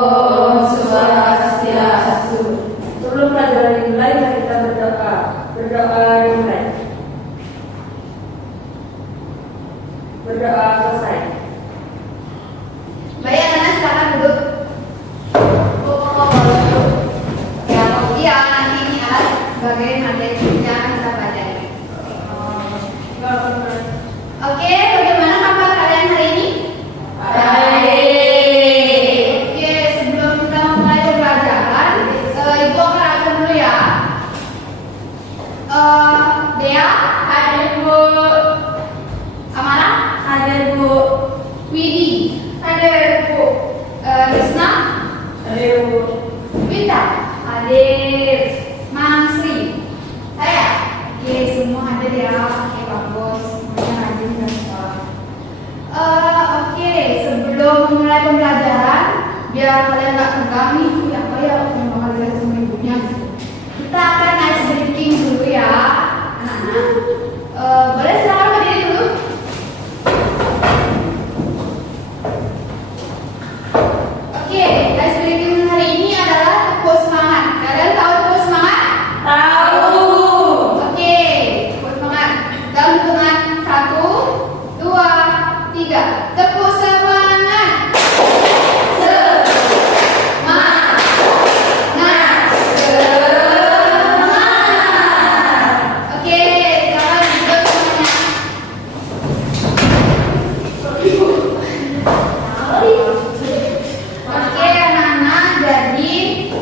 Om Swastiastu. Sebelum pelajaran dimulai, kita berdoa. Berdoa dimulai. Berdoa selesai. Baik, anak silakan duduk. Ya, kemudian nanti ini adalah sebagai materi yang kita pelajari. Oke, bagaimana kabar kalian hari ini? Baik. Oke, sebelum kita mulai pembelajaran, Ibu akan atur dulu ya. Dea, Hadir Bu. Amara, Hadir Bu. Widi, Hadir Bu. Risna, Hadir Bu. Winda, Hadir. Mansri, saya. Oke, semua hadir ya. Oke, bagus. Semuanya rajin dan sekolah. Oke, sebelum memulai pembelajaran, biar kalian nggak tegang nih, apa ya yang bakal dilihat sama ibunya. Kita akan ice breaking dulu ya, anak-anak. Boleh silakan berdiri dulu. Oke, ice breaking hari ini adalah tepuk semangat. Kalian tahu tepuk semangat? Tahu. Oke, tepuk semangat. Dalam hitungan 1, 2, 3. Tepuk semangat. Semangat. Semangat. Oke, sekarang duduk semuanya. Oke, anak-anak, jadi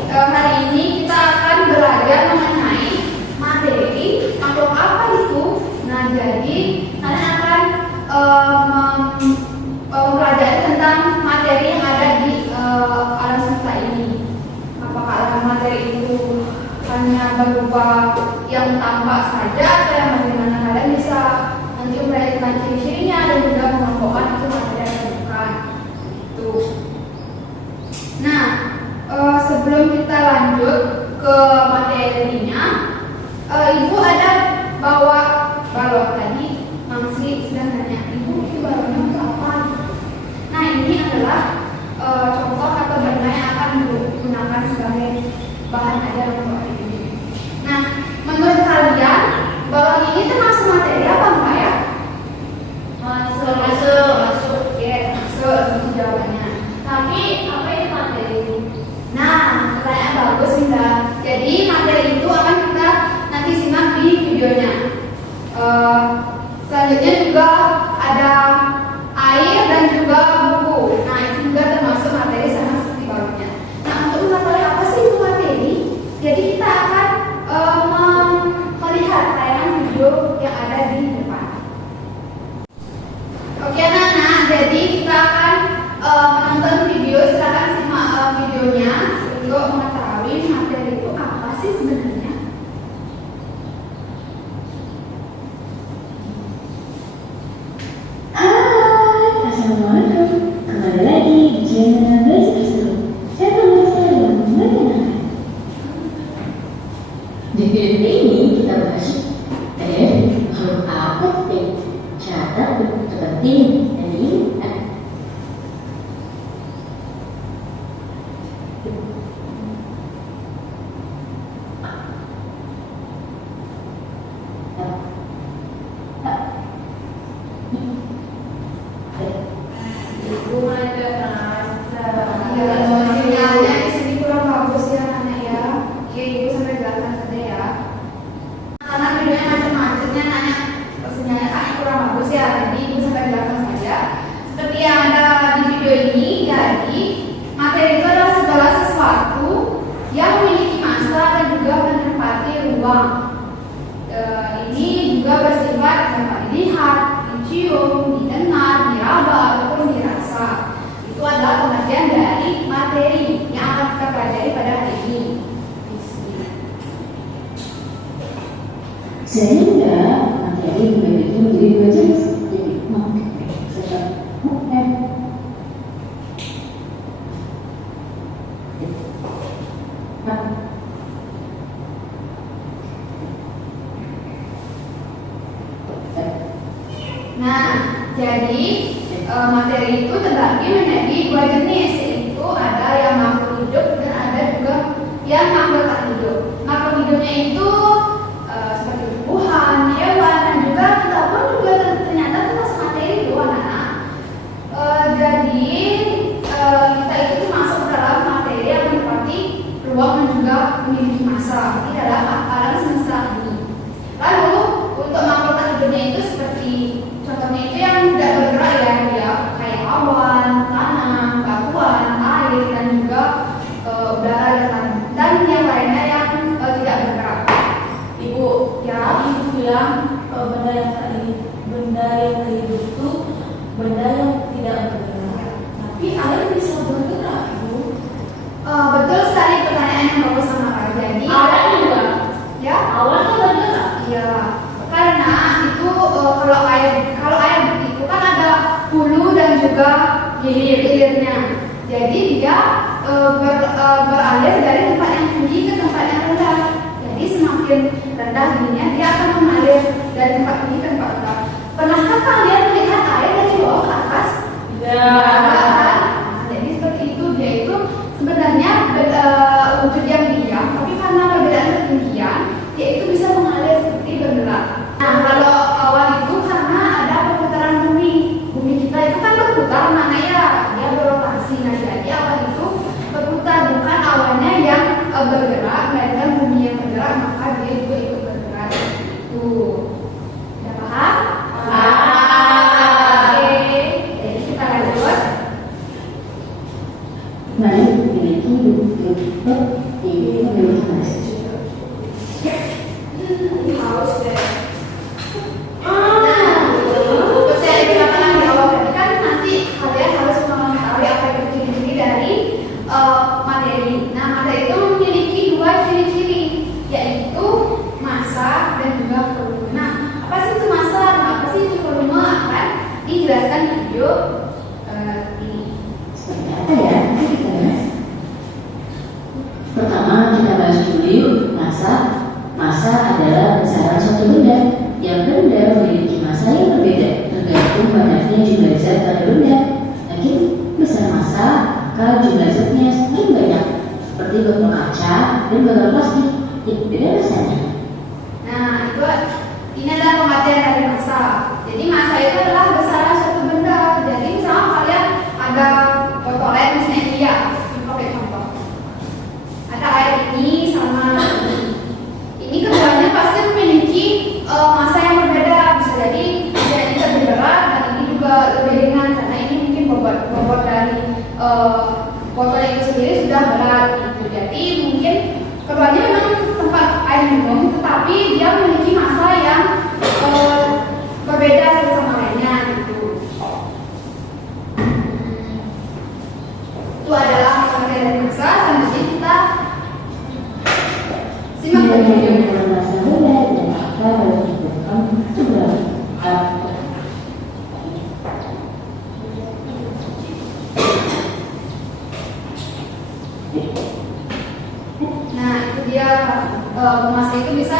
hari ini kita akan belajar mengenai materi makhluk apa itu. Nah, jadi kalian akan mempelajari tentang materi yang ada di alam semesta ini. Apakah alam materi itu hanya berupa yang tampak saja atau yang bagaimana? Kalian bisa nanti mempelajari ciri-cirinya dan juga mengelompokkan itu materi atau bukan. Itu. Nah, sebelum kita lanjut ke materinya, Ibu ada bawa balon tadi. Mamsi sudah nanya, Ibu ini balonnya untuk apa? Nah, ini adalah contoh atau benda yang akan digunakan sebagai bahan ajar untuk hari ini. Nah, menurut kalian balon ini termasuk materi apa enggak ya? Masuk. Ya, masuk itu jawabannya. Tapi apa itu materi? Nah, pertanyaan bagus Winda. Jadi materi itu akan kita nanti simak di videonya. Selanjutnya juga ada air dan juga buku. Nah, itu juga termasuk materi sama seperti balonnya. Nah, untuk mengetahui apa sih itu materi, jadi kita akan melihat tayangan video yang ada di depan. Oke, anak-anak, jadi kita akan menonton video. Silakan simak videonya untuk mengetahui materi itu apa sih sebenarnya. Hai, Assalamualaikum. Kembali lagi di channel Basic History. Saya Melissa yang mengenalkan. Di video ini kita bahas makhluk apa sih? Catat terpenting dan diingat. Ibu ada Ya, sinyalnya di sini kurang bagus ya, anak ya. Oke, Ibu sampai jelaskan saja ya. Karena videonya macam-macamnya, nanya sinyalnya kayaknya kurang bagus ya. Jadi Ibu sampai jelaskan saja. Seperti yang ada di video ini, jadi materi itu adalah segala sesuatu yang memiliki massa dan juga menempati ruang. Ini juga bersifat dapat dilihat, dicium, didengar, diraba ataupun dirasa. Itu adalah pengertian dari materi yang akan kita pelajari pada hari ini. Sehingga materi dibagi menjadi dua jenis. Jadi Nah, jadi materi itu terbagi menjadi dua jenis, yaitu ada yang memiliki massa di dalam alam semesta ini. Lalu untuk mahkota hidupnya itu seperti contohnya itu yang tidak bergerak ya kayak awan, tanah, batuan, air dan juga udara dan yang lainnya yang tidak bergerak. Ibu, Ya. ibu bilang benda yang hidup itu benda yang tidak bergerak. Tapi air bisa bergerak, ibu. Betul sekali pertanyaan yang bagus sama Kak. Jadi Awan juga. ya, Awan kan bergerak. iya. Karena itu kalau air itu kan ada hulu dan juga hilirnya. Jadi dia beralir dari tempat yang tinggi ke tempat yang rendah. Jadi semakin rendah ininya dia akan mengalir dari tempat tinggi ke tempat rendah. Pernahkah kalian melihat air dari bawah ke atas? Ya. Nah, jadi seperti itu dia itu sebenarnya wujud yang diam, tapi karena perbedaan ketinggian, dia itu bisa mengalir seperti bergerak. Nah, kalau awan itu karena ada perputaran bumi kita itu kan berputar, makanya dia berotasi. Nah, jadi awan itu berputar, bukan awannya yang bergerak, melainkan bumi yang bergerak, maka dia juga ikut bergerak. Itu, udah paham? Oke, jadi kita lanjut. Lalu memiliki bentuk di memiliki massa. Haus deh. Nah, saya dikatakan di awal tadi kan nanti kalian harus mengetahui apa itu ciri-ciri dari materi. Nah, materi itu memiliki dua ciri-ciri, yaitu massa dan juga volume. Nah, apa sih itu massa dan apa sih itu volume akan dijelaskan di video ini. Seperti apa ya? Mari kita bahas. Pertama kita bahas dulu yuk massa. Massa adalah besaran suatu benda. Yang benda memiliki massa yang berbeda tergantung banyaknya jumlah zat pada benda. Makin besar massa, maka jumlah zatnya semakin banyak. Seperti botol kaca dan botol plastik yang beda rasanya. Nah, ini adalah pengertian dari massa. Jadi massa itu adalah besaran suatu benda. Jadi misalnya kalian ada botol air misalnya dia, pakai contoh. Ada air ini sama ini keduanya pasti memiliki massa yang berbeda. Bisa jadi yang ini lebih berat dan ini juga lebih ringan karena ini mungkin bobot dari botol itu sendiri sudah berat gitu. Jadi mungkin keduanya memang tempat air minum, tetapi dia memiliki massa yang berbeda satu sama lainnya gitu. Itu adalah pengertian dari massa. Selanjutnya kita simak Nilai video. yang massa benda dan maka harus ditentukan seberapa. Nah, itu dia massa itu bisa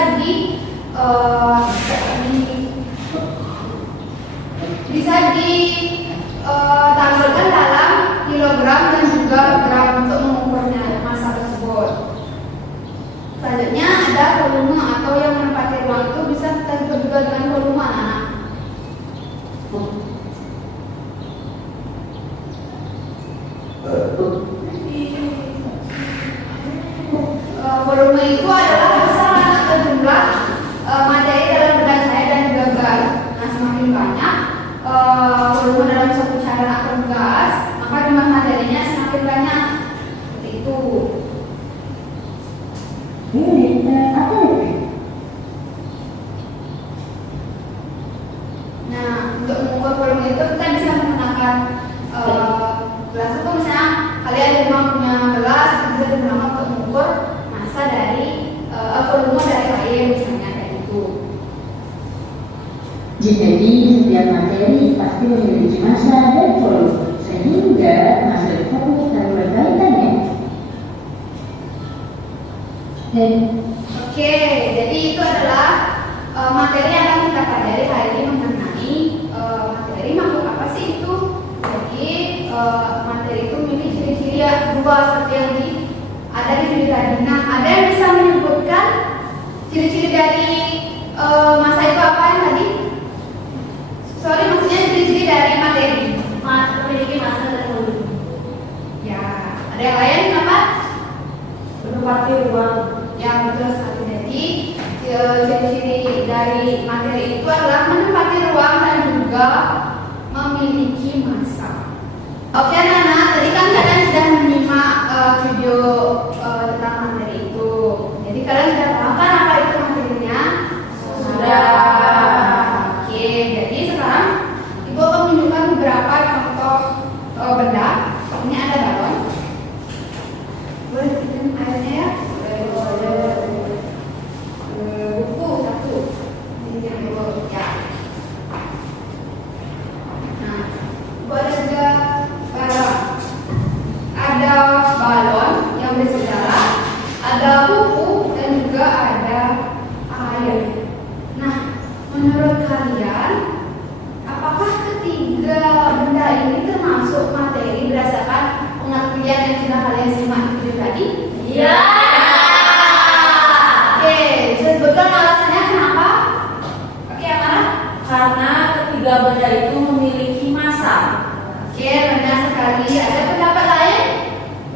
ditampilkan dalam kilogram dan juga gram untuk mengukurnya massa tersebut. Selanjutnya ada volume atau yang menempati ruang itu bisa kita sebut juga dengan volume anak-anak. Volume itu adalah besaran atau jumlah materi dalam benda cair dan juga gas. Nah, semakin banyak volume dalam suatu cairan atau gas, maka jumlah materinya semakin banyak. Seperti itu. Apa itu? Nah, untuk mengukur volume itu kita bisa menggunakan gelas itu misalnya kalian di rumah punya gelas, itu bisa digunakan untuk mengukur massa dari volume dari air misalnya kayak gitu. Jadi setiap materi pasti memiliki massa dan volume, sehingga massa dan volume saling berkaitan ya. Oke, jadi itu adalah materi yang akan kita pelajari hari ini mengenai materi makhluk apa sih itu. Jadi materi itu memiliki ciri-ciri dua seperti yang ada di video tadi. Nah, ada yang bisa menyebutkan ciri-ciri dari massa itu apa yang tadi? Sorry, maksudnya ciri-ciri dari materi. Memiliki massa dan volume. Ya, ada yang lain apa? Menempati ruang. Ya, betul sekali. Jadi ciri-ciri dari materi itu adalah menempati ruang dan juga memiliki massa. Oke, Nana, tadi kan kalian sudah menyimak video tentang materi itu. Jadi kalian sudah paham kan apa itu materinya? Sudah. Oke, jadi sekarang Ibu akan menunjukkan beberapa contoh benda. Ini ada balon. Boleh bikin airnya ya? Buku satu. Ini buku ya. Nah, Ibu ada juga barang. Ada balon yang bersejarah, ada buku dan juga ada air. Nah, menurut kalian, apakah ketiga benda ini termasuk materi berdasarkan pengertian yang sudah kalian simak di video tadi? Iya. Oke, sebutkan alasannya kenapa? Oke, Amara? Karena ketiga benda itu memiliki massa. Oke, benar sekali. Ada pendapat lain?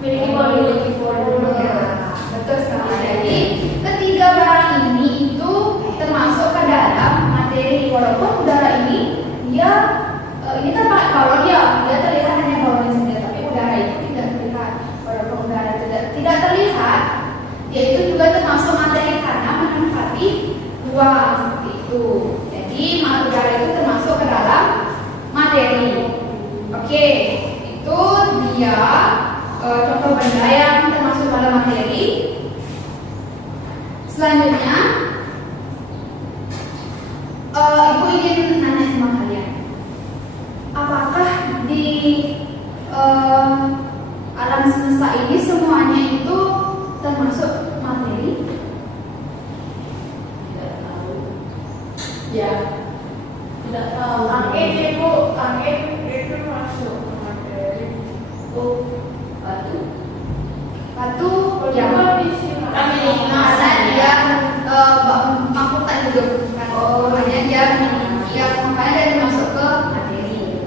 Memiliki volume. Ya, betul sekali. Jadi, ketiga barang ini itu termasuk ke dalam materi. Walaupun udara ini dia ini kan balon ya, dia terlihat hanya balon saja, tapi udara itu tidak terlihat. Walaupun udara tidak terlihat, dia itu juga termasuk materi karena menempati ruang seperti itu. Jadi, udara itu termasuk ke dalam materi. Oke, itu dia contoh benda yang termasuk dalam materi. Selanjutnya, Ibu ingin nanya sama kalian, apakah di alam semesta ini semuanya itu termasuk materi? Tidak tahu. Ya. Tidak tahu. Angin itu masuk ke materi. Oh, batu. Batu, Ya, ya. di sini. Karena dia mampu tak hidup. Oh, hanya dia makanya dia masuk ke materi.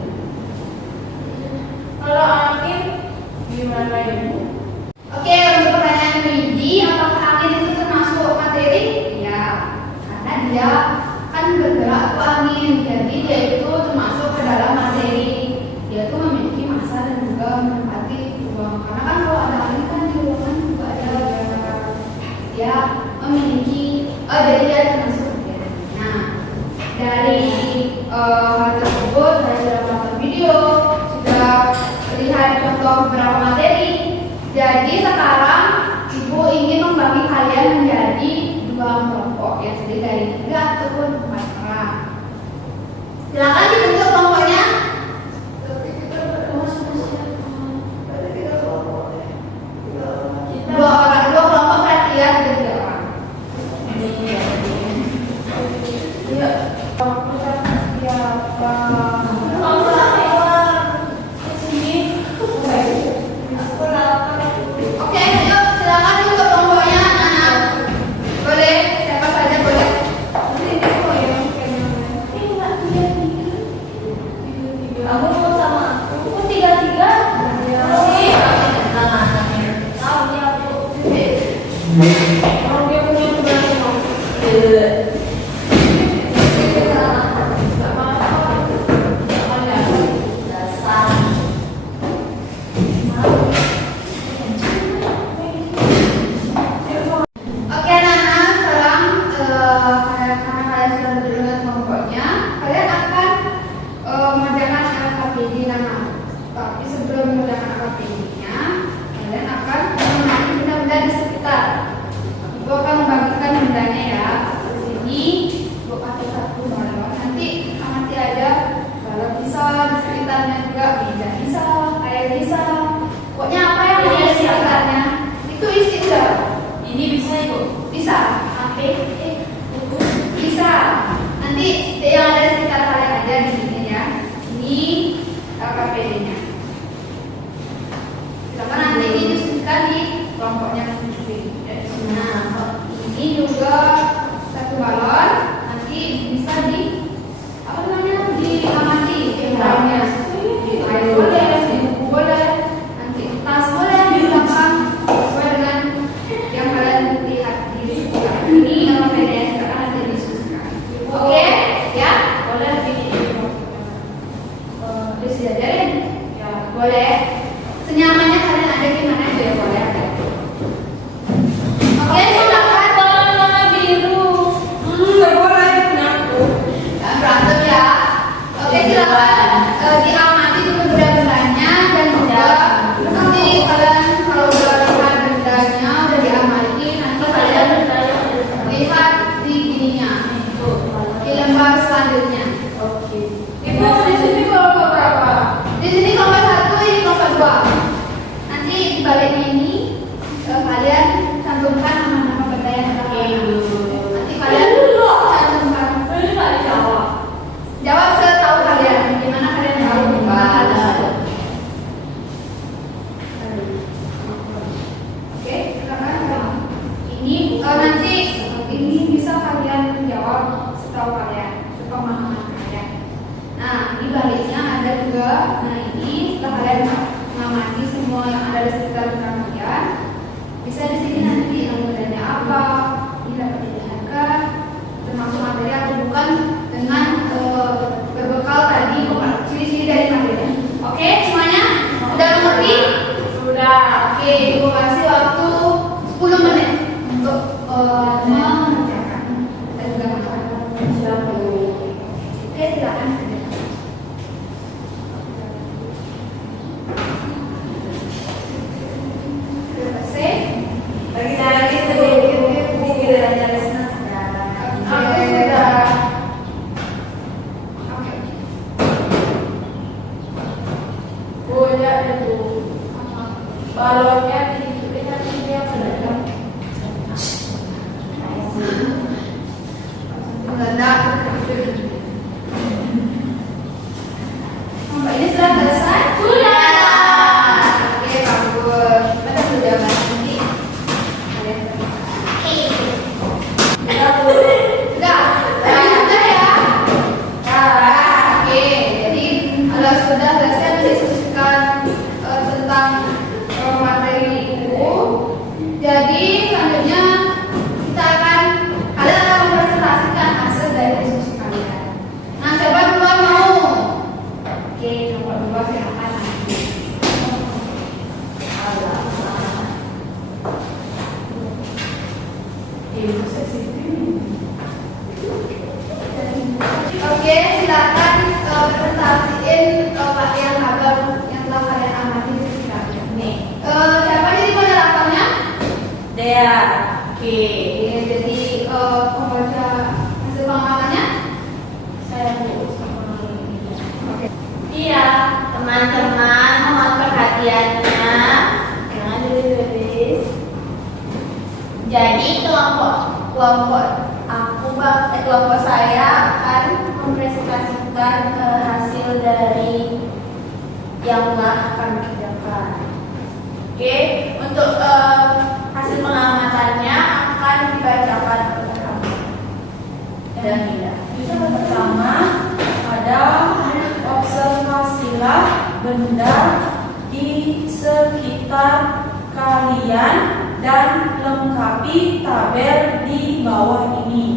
Kalau angin gimana Ibu? Oke, untuk pertanyaan Widi, apakah angin itu termasuk materi? Ya, karena dia kan bergerak ke angin, jadi dia itu termasuk ke dalam materi. Dia itu memiliki massa dan juga menempati ruang. Karena kan kalau ada angin kan di ruangan juga ada dia memiliki, jadi dia termasuk materi. Nah, dari hal tersebut saya sudah menonton video, sudah lihat contoh beberapa materi. Jadi sekarang Ibu ingin membagi kalian menjadi dua kelompok yang terdiri dari 3 ataupun 4 orang. Silakan dibentuk kelompoknya. Dua kelompok berarti ya 3 orang. Iya. Siapa? Kamu lapar. Di sini. Aku lapar. Oke, yuk silakan dibentuk kelompoknya anak. Boleh, siapa saja boleh. Ini kok yang Kamu mau sama aku? Kok 3-3? Sih. Tahu nih aku. orang dia punya keberanian. Oke, Nana, sekarang karena kalian sudah berdua kelompoknya, kalian akan mengerjakan LKPD Nana. Tapi sebelum mengerjakan LKPD-nya, kalian akan mengamati benda-benda di sekitar. Ibu akan membagikan bendanya ya. Di sini, Ibu pakai satu balon. Nanti amati aja balon bisa di sekitarnya juga, meja bisa, air bisa. Pokoknya apa yang ada di sekitarnya itu isi udah. Ini bisa Ibu? Bisa, oke, bisa. Nanti yang ada di sekitar kalian aja di sini ya. Ini LKPD-nya. Silakan nanti didiskusikan di kelompoknya masing-masing. Nah, ini juga satu balon. Nanti bisa di apa namanya diamati dalamnya. Air boleh, buku boleh, nanti tas boleh di belakang sesuai dengan yang kalian lihat. kalian cantumkan nama-nama benda yang telah kalian amati. Nanti kalian cantumkan. Ini nggak dijawab. Jawab setahu kalian. Gimana kalian tahu bahasa? Oke, silakan. Ini nanti ini bisa kalian jawab setahu kalian, sepemahaman kalian. Nah, di baliknya ada juga. Nah, ini setelah kalian mengamati semua yang ada di sekitar kalian, bisa di sini nanti nama bedanya apa, ini dapat dilihatkan, termasuk materi atau bukan dengan berbekal tadi ciri-ciri dari materi. Oke, semuanya udah mengerti? Sudah. Oke, ibu kasih waktu 10 menit untuk mengerjakan dan juga menghafal. Oke, silakan. Sudah selesai? Lagi sedikit aja sekarang. Oke, sudah. Oke. Punya itu balonnya dihidupin tapi dia meledak. Meledak. Mbak ini sudah selesai? Sudah. Oke, bagus. Kita sudah bahas nanti. Sudah, Bu. Sudah. Tadi sudah ya? Oke. Jadi kalau sudah selesai mendiskusikan tentang materi itu, jadi selanjutnya kita akan kalian akan mempresentasikan hasil dari diskusi kalian. Nah, siapa duluan mau? Oke, nomor 2 silakan. Oke, silakan presentasiin pakaian magang yang telah kalian amati di sekitarnya. Nih. Siapa jadi moderatornya? Dea. Oke. Oke, jadi pembaca hasil pengamatannya. Saya Bu. Oke. Iya, teman-teman mohon perhatiannya. Jangan ditulis. Jadi kelompok saya akan mempresentasikan hasil dari yang telah kami kerjakan. Oke, untuk hasil pengamatannya akan dibacakan oleh kami. Dan tidak. Yang pertama ada observasilah benda di sekitar kalian dan lengkapi tabel di bawah ini.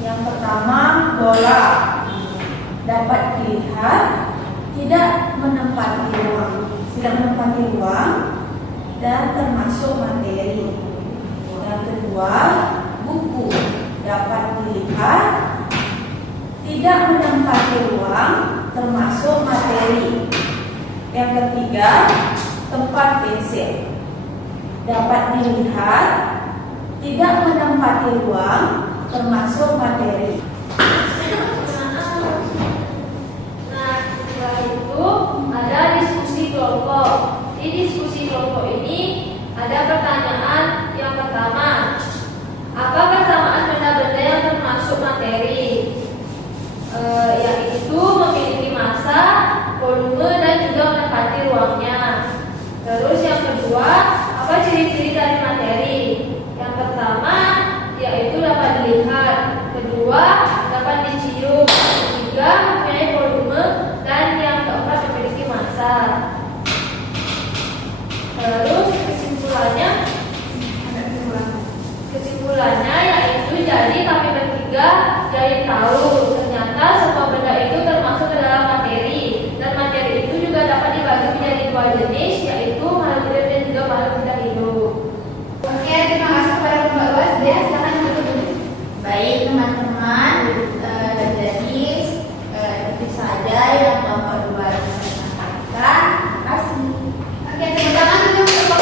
Yang pertama, bola dapat dilihat tidak menempati ruang dan termasuk materi. Yang kedua, buku dapat dilihat tidak menempati ruang termasuk materi. Yang ketiga, tempat pensil dapat dilihat tidak menempati ruang termasuk materi. Nah, setelah itu ada diskusi kelompok. Di diskusi kelompok ini ada pertanyaan yang pertama, apa kesamaan benda-benda yang termasuk materi? Yaitu memiliki massa, volume, dan juga menempati ruangnya. Terus yang kedua, apa ciri-ciri dari materi? Yang pertama, yaitu dapat dilihat. Kedua, dapat dicium. Ketiga, mempunyai volume. Dan yang keempat, memiliki massa. Terus kesimpulannya yaitu jadi kami bertiga jadi tahu ternyata semua benda itu termasuk ke dalam materi, dan materi itu juga dapat dibagi menjadi dua jenis, yaitu makhluk hidup dan juga makhluk tidak hidup. Oke, terima kasih kepada Mbak Luas. Dia silakan ditutup dulu. Baik teman-teman, jadi itu saja yang Bapak Luar sampaikan. Terima kasih. Oke, tepuk tangan dulu untuk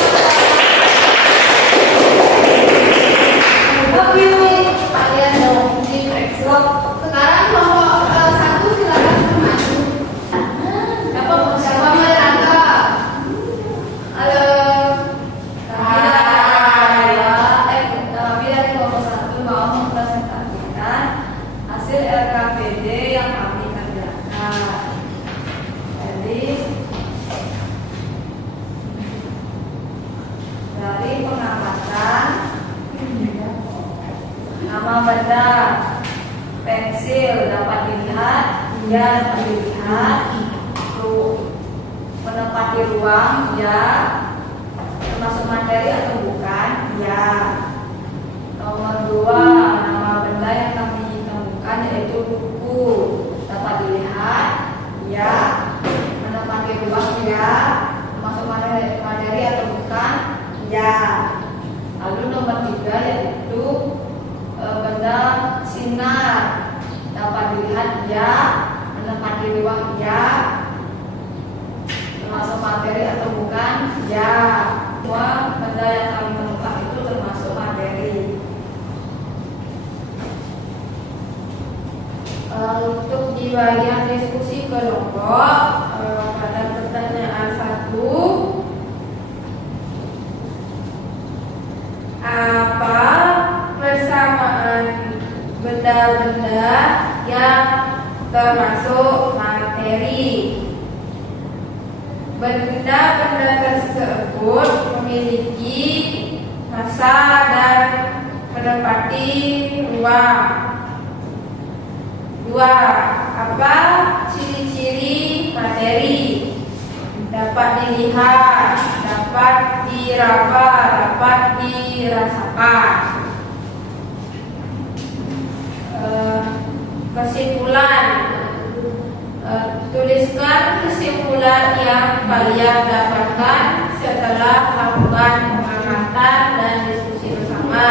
nama benda. Pensil dapat dilihat, ia dapat dilihat. Menempati ruang, ya. Termasuk materi atau bukan, ya. Nomor 2, nama benda yang kami temukan yaitu buku. Dapat dilihat, ya. Menempati ruang, ya. Termasuk materi atau bukan, ya. Lalu nomor 3 yaitu benda sinar. Dapat dilihat, ya. Menempati ruang, ya. Termasuk materi atau bukan, ya. Semua benda yang kami temukan itu termasuk materi. Untuk di bagian diskusi kelompok, pada pertanyaan 1, apa persamaan benda-benda yang termasuk materi? Benda-benda tersebut memiliki massa dan menempati ruang. 2. Apa ciri-ciri materi? Dapat dilihat, dapat diraba, dapat dirasakan. Kesimpulan. Tuliskan kesimpulan yang kalian dapatkan setelah melakukan pengamatan dan diskusi bersama.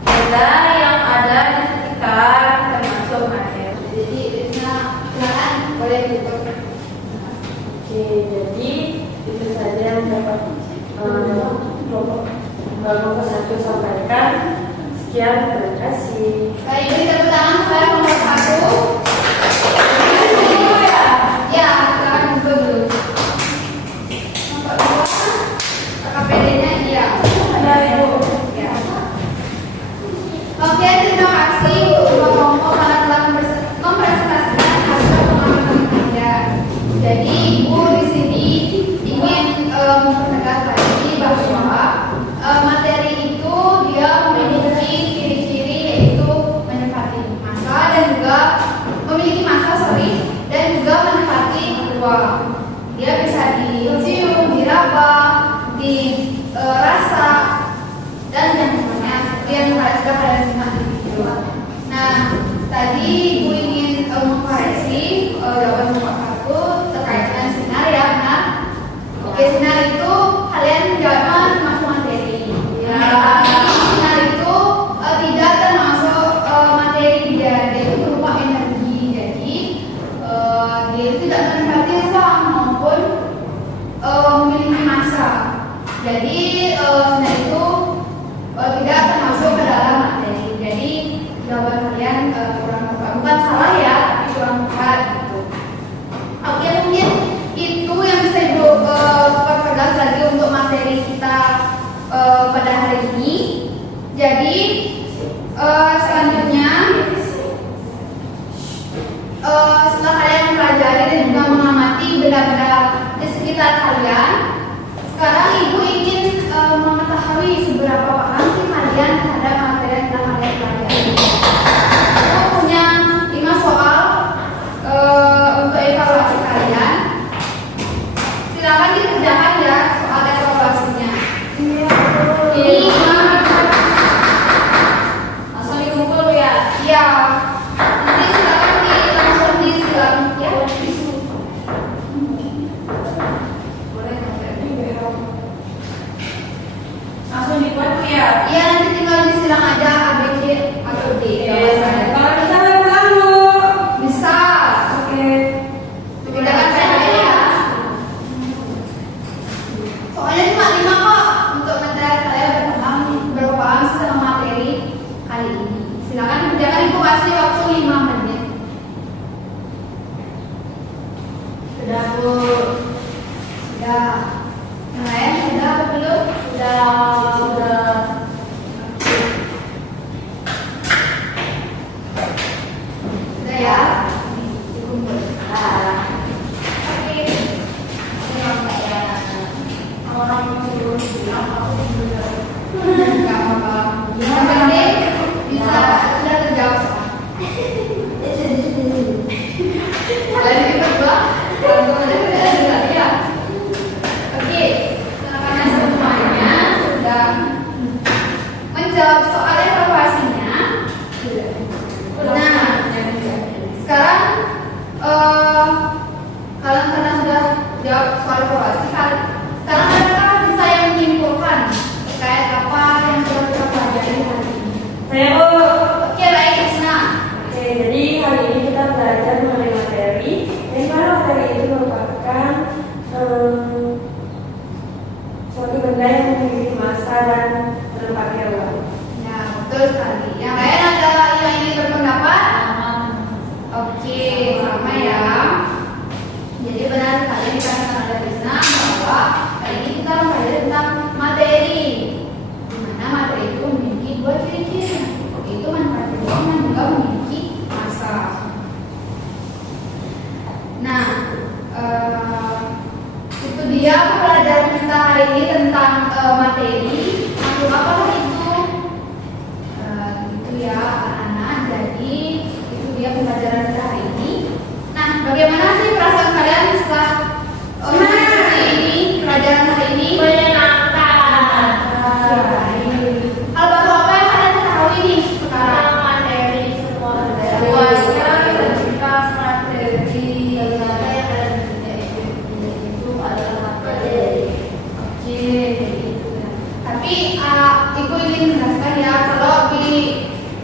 Benda yang ada di sekitar termasuk materi. Jadi, silakan boleh tutup. Oke, jadi itu saja yang dapat kelompok 1 sampaikan. Sekian, terima kasih. Baik, beri tepuk tangan kepada kelompok 1. Ya, silakan dulu. Kelompok 2, KPD-nya iya. Ada Ibu. Ya. Oke, terima kasih untuk dua kelompok karena telah mempresentasikan hasil pengamatan Anda. Jadi, Ibu di sini ingin mempertegas lagi bahwa materi itu dia memiliki ciri-ciri yaitu menempati massa dan juga memiliki massa dan juga menempati ruang. Dia bisa dicium, diraba, dirasa dan yang lainnya seperti yang sudah kalian simak di video. Nah, tadi Ibu ingin mengkoreksi jawaban nomor 1 terkait dengan sinar, ya benar? Oke, sinar itu kalian menjawabnya termasuk materi. Ya. Tapi sinar itu tidak termasuk materi dia itu berupa energi. Jadi dia itu tidak menempati ruang maupun memiliki massa. Jadi sinar itu tidak termasuk ke dalam materi. Jadi jawaban kalian kurang tepat. Bukan salah ya, tapi kurang tepat gitu. Oke, mungkin itu yang bisa Ibu pertegas lagi untuk materi kita pada hari ini. Jadi selanjutnya setelah kalian mempelajari dan juga mengamati benda-benda di sekitar kalian, sekarang Ibu ingin mengetahui seberapa paham sih kalian terhadap materi yang telah kalian pelajari. Aku punya 5 soal untuk evaluasi kalian. Silakan dikerjakan ya soal evaluasinya. Ini Langsung dikumpul ya. ya. Nanti silakan langsung disilang ya. Boleh Langsung dibuat Bu, ya. Iya, nanti tinggal disilang aja A, B, C atau D. jawabannya. Kalau bisa pulang Bu. Bisa. Oke. Kerjakan saya ya. Soalnya cuma 5 kok untuk mental saya berpaham sama materi kali ini. Silakan kerjakan, Ibu kasih waktu 5 menit. Sudah Bu. Sudah. Yang lain sudah atau belum? Sudah. betul sekali. Yang lain ada yang ingin berpendapat? Oke, sama ya. Jadi benar sekali dikatakan oleh Krisna bahwa kali ini kita mempelajari tentang materi. Di mana materi itu memiliki dua ciri-ciri, yaitu manfaat ruang dan juga memiliki massa. Nah, itu dia pembelajaran kita hari ini tentang materi. Maksud apa itu? Itu ya anak-anak. Jadi itu dia pembelajaran kita hari ini. Nah, bagaimana sih perasaan kalian setelah mengikuti ini pelajaran hari ini? Menyenangkan. Hal baru apa yang kalian ketahui nih sekarang? Tentang materi semua Semuanya tentang materi. Ternyata yang ada di itu adalah materi. Oke, gitu ya. Tapi Ibu ingin menjelaskan ya kalau di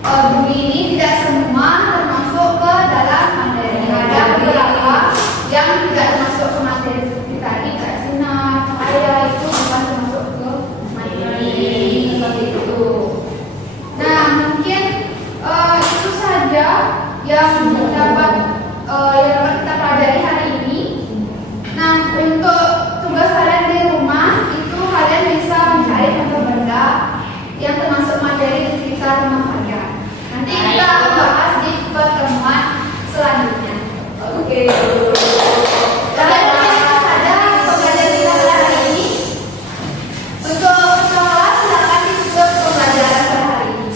bumi ini tidak semua termasuk ke dalam materi. Ada beberapa yang tidak termasuk ke materi seperti tadi kayak sinar, cahaya itu bukan termasuk ke materi seperti itu. Nah, mungkin itu saja yang dapat kita pelajari hari ini. Nah, untuk tugas kalian di rumah itu kalian bisa mencari benda-benda yang termasuk materi di sekitar rumah kalian. Nanti kita bahas di pertemuan selanjutnya. Oke. Dan itu saja pembelajaran kita pada hari ini. Untuk sekolah silakan ditutup pembelajaran pada hari ini.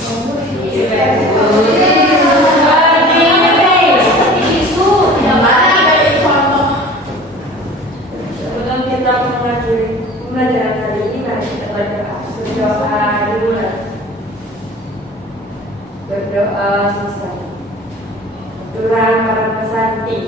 Sebelum kita mengakhiri pembelajaran kali ini, mari kita berdoa dulu. Berdoa selesai. Tuhan Maha Pesanti.